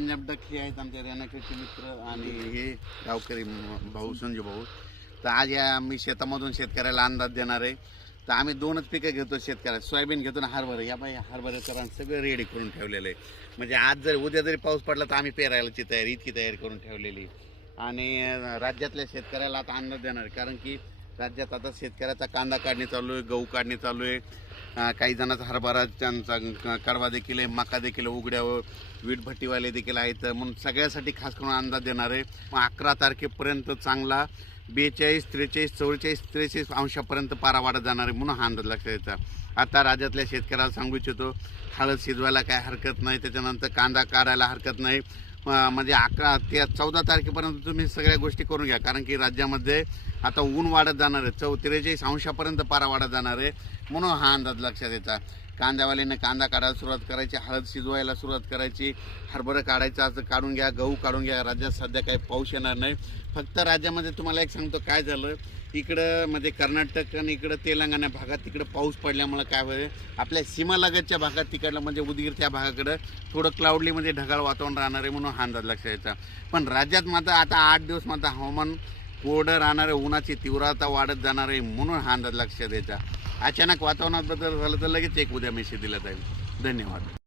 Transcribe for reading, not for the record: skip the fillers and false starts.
Punjab duck हे आहेत आमचे रेणाखेडचे मित्र आणि हे गावकरी भाऊ संजू भाऊ. तर आज या मी शेतामधून शेतकऱ्याला अंदाज देणार आहे. तर आम्ही दोनच पिकं घेतो शेतकऱ्याला, सोयाबीन घेतो ना हरभरा. या बाई हरभऱ्याचं रान सगळं रेडी करून ठेवलेलं आहे. म्हणजे आज जर उद्या जरी पाऊस पडला तर आम्ही पेरायलाची तयारी, इतकी तयारी करून ठेवलेली. आणि राज्यातल्या शेतकऱ्याला आता अंदाज देणार आहे, कारण की राज्यात आता शेतकऱ्याचा कांदा काढणी चालू आहे, गहू काढणी चालू आहे, काही जणांचा हरभराचा कडवा देखील आहे, मका देखील उघड्यावर, वीटभट्टीवाले देखील आहेत. म्हणून सगळ्यासाठी खास करून अंदाज देणार आहे. मग 11 तारखेपर्यंत चांगला 42, 43, 44, 43 अंशापर्यंत पारा वाढत जाणार आहे, म्हणून हा अंदाज लक्षात द्यायचा. आता राज्यातल्या शेतकऱ्याला सांगू इच्छितो, हळद शिजवायला काय हरकत नाही, त्याच्यानंतर कांदा काढायला हरकत नाही. म्हणजे 11 ते 14 तारखेपर्यंत तुम्ही सगळ्या गोष्टी करून घ्या, कारण की राज्यामध्ये आता ऊन वाढत जाणार आहे, 43 अंशापर्यंत पारा वाढत जाणार आहे, म्हणून हा अंदाज लक्षात येतात. कांद्यावाल्याने कांदा काढायला सुरुवात करायची, हळद शिजवायला सुरुवात करायची, हरभरा काढायचं असं काढून घ्या, गहू काढून घ्या. राज्यात सध्या काही पाऊस येणार नाही. फक्त राज्यामध्ये तुम्हाला एक सांगतो काय झालं, इकडं म्हणजे कर्नाटक आणि इकडं तेलंगणा भागात तिकडं पाऊस पडल्यामुळे काय होईल, आपल्या सीमालगतच्या भागात तिकडलं म्हणजे उदगीर त्या भागाकडं थोडं क्लाउडली म्हणजे ढगाळ वातावरण राहणार आहे, म्हणून हा अंदाज लक्षात यायचा. पण राज्यात मात्र आता 8 दिवस मात्र हवामान कोरडं राहणार आहे, उन्हाची तीव्रता वाढत जाणार आहे, म्हणून हा अंदाज लक्षात यायचा. अचानक वातावरणात बदल झालं तर लगेच एक उद्या मेसेज दिला जाईल. धन्यवाद.